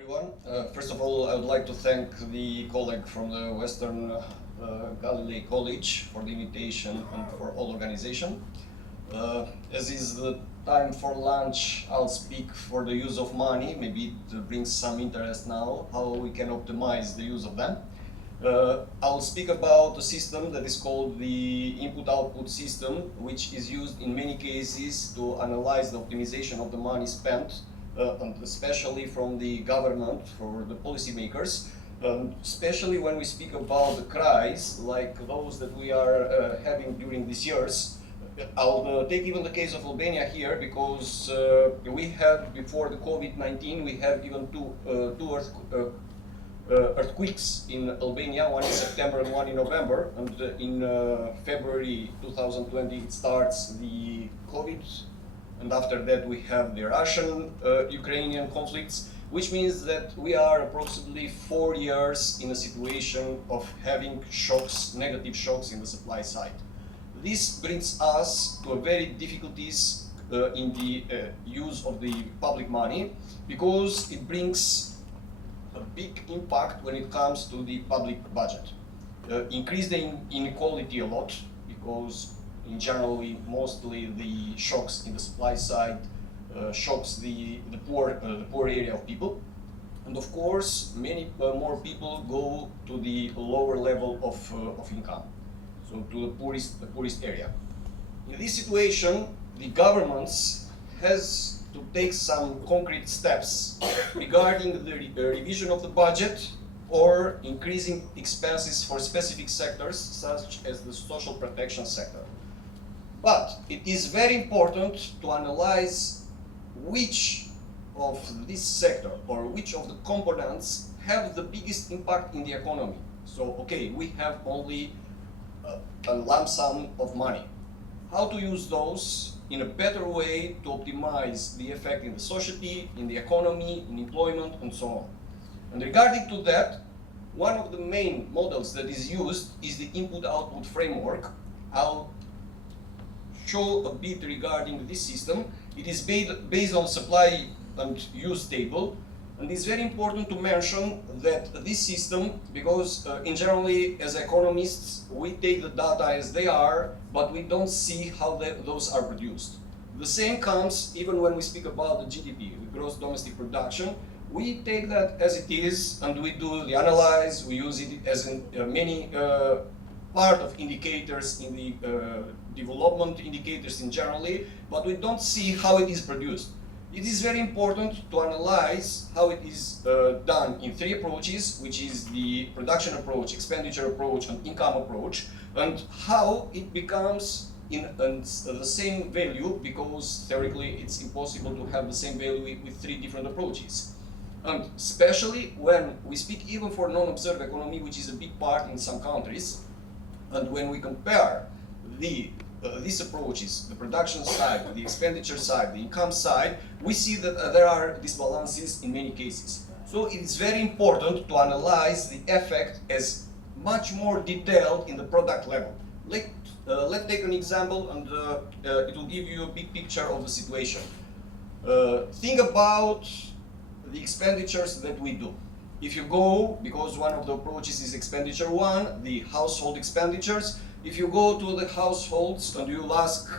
everyone. First of all, I would like to thank the colleague from the Western Galilee College for the invitation and for all organization. As is the time for lunch, I'll speak for the use of money. Maybe it brings some interest now, how we can optimize the use of them. I'll speak about a system that is called the input-output system, which is used in many cases to analyze the optimization of the money spent, and especially from the government, for the policymakers, especially when we speak about the crises like those that we are having during these years. I'll take even the case of Albania here, because we had, before the COVID-19, we have even two earthquakes in Albania, one in September and one in November, and in February 2020 it starts the COVID, and after that we have the Russian-Ukrainian conflicts, which means that we are approximately 4 years in a situation of having shocks, negative shocks in the supply side. This brings us to a very difficulties in the use of the public money, because it brings a big impact when it comes to the public budget. Increase the inequality a lot, because in generally mostly the shocks in the supply side shocks the poor area of people, and of course many more people go to the lower level of income, so to the poorest area. In this situation, the governments has to take some concrete steps regarding the revision of the budget or increasing expenses for specific sectors, such as the social protection sector. But it is very important to analyze which of this sector or which of the components have the biggest impact in the economy. So, okay, we have only a lump sum of money. How to use those in a better way to optimize the effect in the society, in the economy, in employment, and so on. And regarding to that, one of the main models that is used is the input-output framework. I'll show a bit regarding this system. It is based on supply and use table, and it's very important to mention that this system, because in generally as economists we take the data as they are, but we don't see how those are produced. The same comes even when we speak about the GDP, the gross domestic production. We take that as it is, and we do the analyze, we use it as in many part of indicators in the development indicators in generally, but we don't see how it is produced. It is very important to analyze how it is done in three approaches, which is the production approach, expenditure approach, and income approach, and how it becomes in the same value, because theoretically it's impossible to have the same value with three different approaches. And especially when we speak even for non-observed economy, which is a big part in some countries, and when we compare these approaches, the production side, the expenditure side, the income side, we see that there are disbalances in many cases. So it's very important to analyze the effect as much more detailed in the product level. Let's take an example, and it will give you a big picture of the situation. Think about the expenditures that we do. If you go, because one of the approaches is expenditure one, the household expenditures. If you go to the households and you ask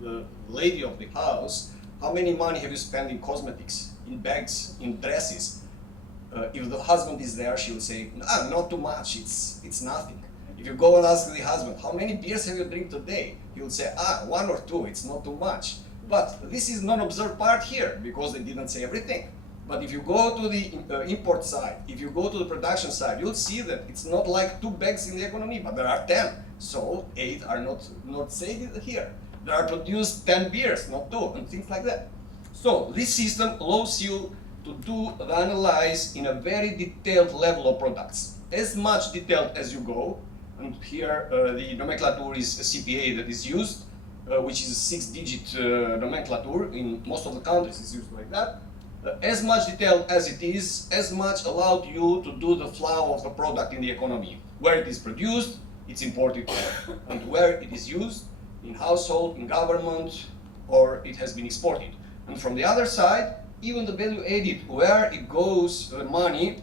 the lady of the house, how many money have you spent in cosmetics, in bags, in dresses? If the husband is there, she will say, nah, not too much, it's nothing. If you go and ask the husband, how many beers have you drink today? He will say, one or two, it's not too much. But this is non-observed part here, because they didn't say everything. But if you go to the import side, if you go to the production side, you'll see that it's not like 2 bags in the economy, but there are 10. So 8 are not said here. There are produced 10 beers, not 2, and things like that. So this system allows you to do the analyze in a very detailed level of products. As much detailed as you go, and here the nomenclature is a CPA that is used, which is a 6-digit nomenclature. In most of the countries it's used like that. As much detailed as it is, as much allowed you to do the flow of the product in the economy. Where it is produced, it's imported, and where it is used, in household, in government, or it has been exported. And from the other side, even the value added, where it goes, the money,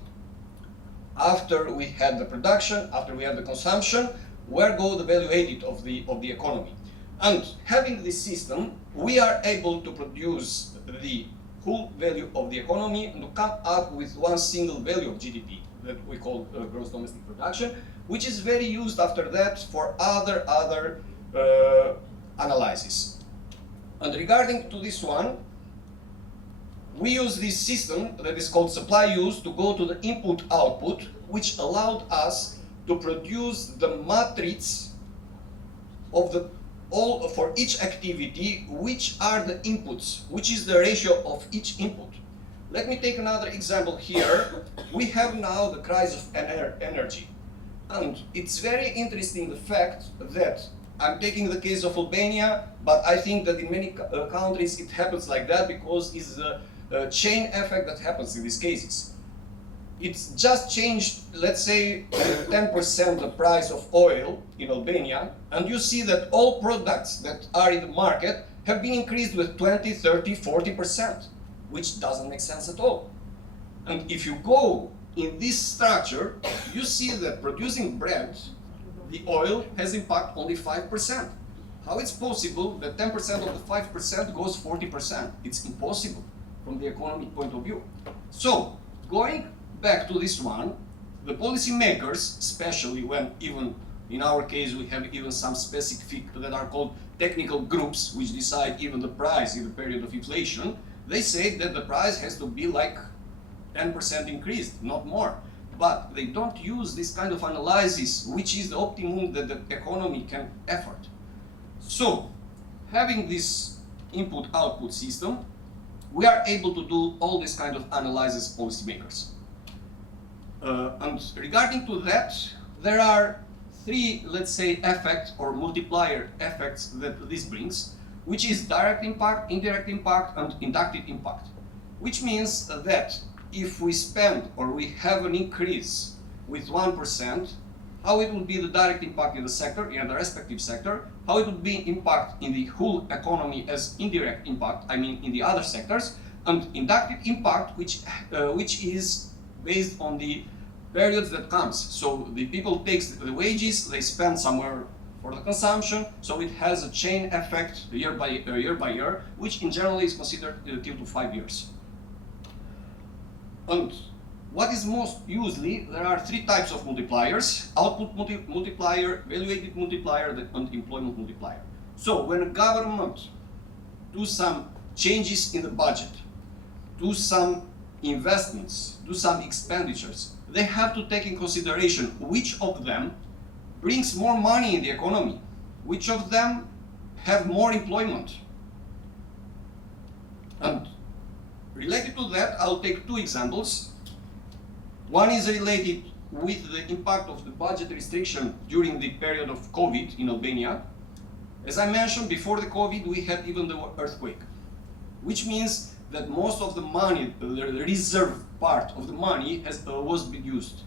after we had the production, after we have the consumption, where go the value added of the economy. And having this system, we are able to produce the whole value of the economy and to come up with one single value of GDP that we call gross domestic production, which is very used after that for other analysis. And regarding to this one, we use this system that is called supply use to go to the input output, which allowed us to produce the matrix of the all for each activity, which are the inputs, which is the ratio of each input. Let me take another example here. We have now the crisis of energy. And it's very interesting the fact that I'm taking the case of Albania, but I think that in many countries it happens like that because it's a chain effect that happens in these cases. It's just changed, let's say, 10% the price of oil in Albania, and you see that all products that are in the market have been increased with 20, 30, 40%, which doesn't make sense at all. And if you go in this structure, you see that producing bread, the oil has impact only 5%. How it's possible that 10% of the 5% goes 40%? It's impossible from the economic point of view. So, going back to this one, the policymakers, especially when even in our case we have even some specific that are called technical groups which decide even the price in the period of inflation, they say that the price has to be like 10% increased, not more. But they don't use this kind of analysis, which is the optimum that the economy can afford. So, having this input-output system, we are able to do all this kind of analysis policymakers. And regarding to that, there are three, let's say, effects or multiplier effects that this brings, which is direct impact, indirect impact, and inductive impact. Which means that if we spend or we have an increase with 1%, how it will be the direct impact in the sector, in the respective sector, how it would be impact in the whole economy as indirect impact, I mean in the other sectors, and inductive impact, which is based on the periods that comes. So the people takes the wages, they spend somewhere for the consumption, so it has a chain effect year by year, which in general is considered 3 to 5 years. And what is most usually, there are three types of multipliers: output multiplier, value-added multiplier, and employment multiplier. So when a government do some changes in the budget, do some investments, do some expenditures, they have to take in consideration which of them brings more money in the economy, which of them have more employment. And related to that, I'll take two examples. One is related with the impact of the budget restriction during the period of COVID in Albania. As I mentioned, before the COVID, we had even the earthquake, which means that most of the money, the reserve part of the money was used,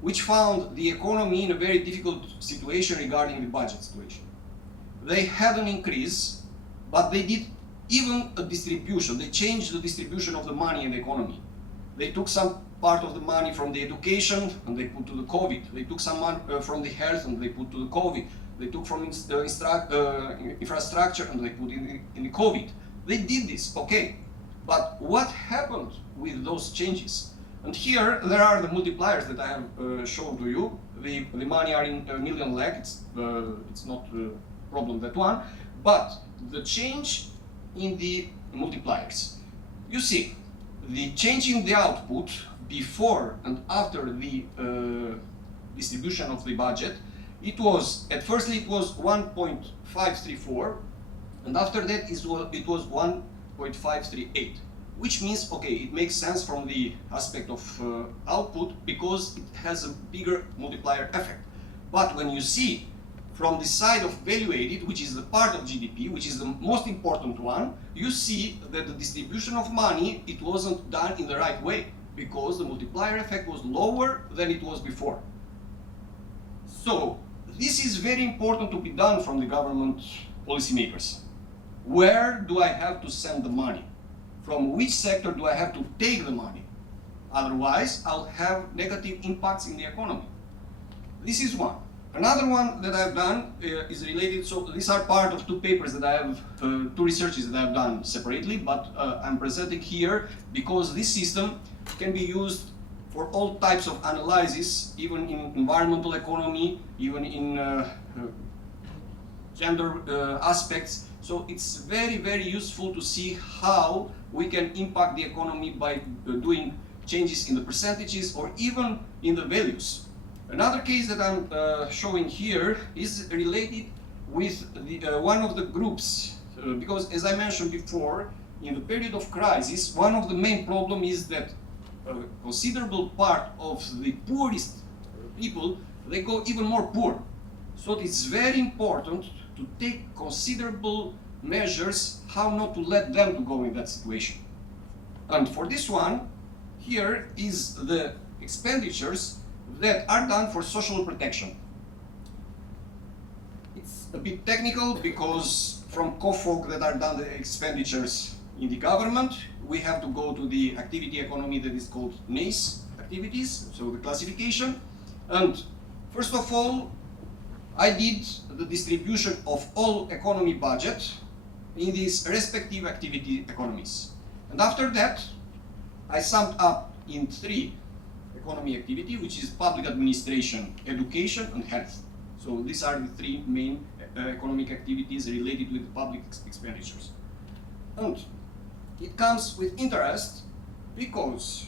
which found the economy in a very difficult situation regarding the budget situation. They had an increase, but they did even a distribution. They changed the distribution of the money in the economy. They took some part of the money from the education and they put to the COVID. They took some money from the health and they put to the COVID. They took from infrastructure and they put in the COVID. They did this, okay. But what happened with those changes? And here there are the multipliers that I have shown to you. The money are in million lek, it's not a problem, that one. But the change in the multipliers. You see, the change in the output before and after the distribution of the budget, it was, at firstly it was 1.534, and after that it was 1.538, which means, okay, it makes sense from the aspect of output because it has a bigger multiplier effect. But when you see from the side of value added, which is the part of GDP, which is the most important one, you see that the distribution of money, it wasn't done in the right way because the multiplier effect was lower than it was before. So this is very important to be done from the government policymakers. Where do I have to send the money? from which sector do I have to take the money. Otherwise, I'll have negative impacts in the economy. This is one. Another one that I've done is related, so these are part of two papers that I have, two researches that I've done separately, but I'm presenting here because this system can be used for all types of analysis, even in environmental economy, even in gender aspects. So it's very, very useful to see how we can impact the economy by doing changes in the percentages or even in the values. Another case that I'm showing here is related with one of the groups, because as I mentioned before, in the period of crisis, one of the main problems is that a considerable part of the poorest people, they go even more poor. So it's very important to take considerable measures how not to let them to go in that situation. And for this one, here is the expenditures that are done for social protection. It's a bit technical because from COFOG that are done the expenditures in the government, we have to go to the activity economy that is called NACE activities, so the classification. And first of all, I did the distribution of all economy budget in these respective activity economies. And after that, I summed up in three economy activity, which is public administration, education, and health. So these are the three main economic activities related with public expenditures. And it comes with interest because,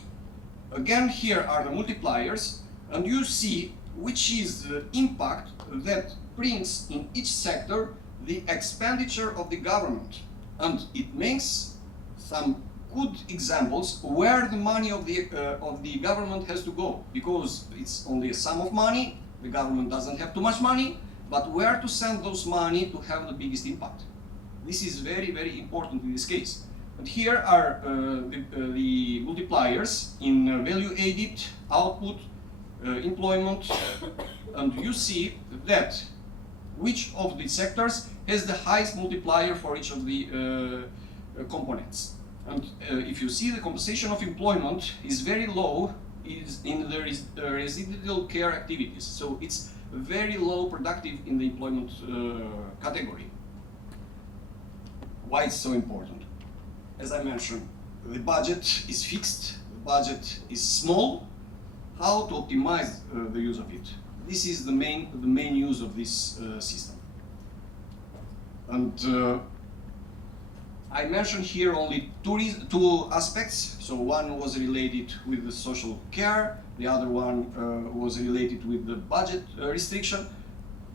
again, here are the multipliers, and you see which is the impact that brings in each sector the expenditure of the government. And it makes some good examples where the money of the government has to go, because it's only a sum of money, the government doesn't have too much money, but where to send those money to have the biggest impact. This is very, very important in this case. And here are the multipliers in value added, output, employment, and you see that which of the sectors has the highest multiplier for each of the components. And if you see the compensation of employment is very low is in the residual care activities. So it's very low productive in the employment category. Why it's so important? As I mentioned, the budget is fixed, the budget is small. How to optimize the use of it? This is the main use of this system. And I mentioned here only two aspects. So one was related with the social care, the other one was related with the budget restriction,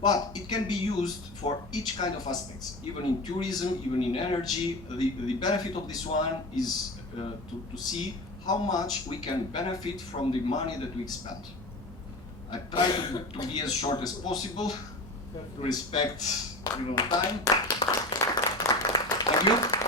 but it can be used for each kind of aspects, even in tourism, even in energy. The benefit of this one is to see how much we can benefit from the money that we spend. I try to be as short as possible, to respect time. Thank you.